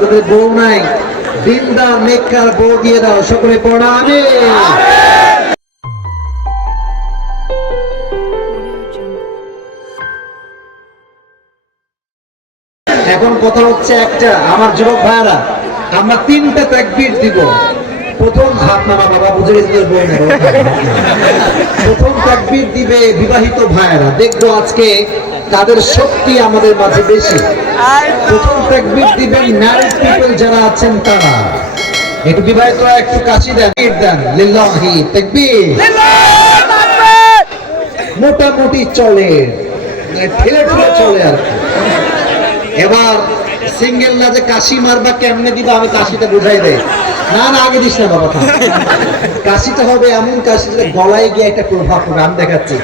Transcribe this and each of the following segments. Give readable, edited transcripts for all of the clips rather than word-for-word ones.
যাদের বউ নাই, দিনদার নেককার বউ দিয়ে দাও, সকলে পড়া আমিন। এখন কথা হচ্ছে একটা, আমার যুবক ভাইরা, আমরা 3টা তাকবীর দিব। প্রথম হাত নামা বাবা, বুঝে গেছে বউ না। প্রথম তাকবীর দিবে বিবাহিত ভাইরা, দেখবো আজকে তাদের শক্তি আমাদের মাঝে বেশি। প্রথম তাকবীর দিবেন ম্যারিড পিপল যারা আছেন তারা। একটু বিবাহিতরা একটু কাশি দেন, দেন লিল্লাহি তাকবীর। মোটামুটি চলে, ঠেলে ঠেলে চলে আর কি। এবার সিঙ্গেল না যে কাশি মারবা কেমনে দিবা, আমি কাশিটা বুঝাই দেয়। না না, আগে দিস না বাবা, কাশিটা হবে এমন কাশি যে গলায় গিয়ে একটা প্রভাব পড়বে। আমি দেখাচ্ছি,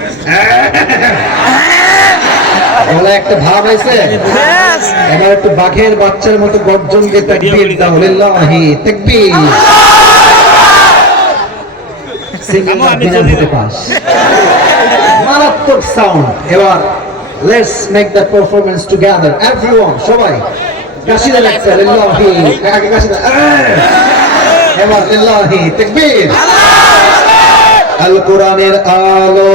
গলায় একটা ভাব আছে। এবার একটু বাঘের বাচ্চার মতো গর্জন দিয়ে তাকবীর দাও, লিল্লাহি তাকবীর। সিঙ্গেল না বিনা ভোটে পাস, মারাত্মক সাউন্ড। এবার let's make the performance together, everyone, সবাই কাশি দেন একটা, লিল্লাহি, আগে কাশি দেন। এবার লিল্লাহি তাকবীর। আল কোরআনের আলো,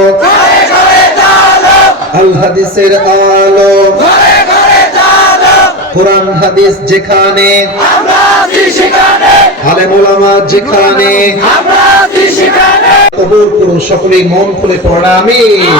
আল হাদিসের আলো, কোরআন হাদিস যেখানে, আলেম ওলামা যেখানে, কবুল করুন সকলেই মন খুলে পড়া আমিন।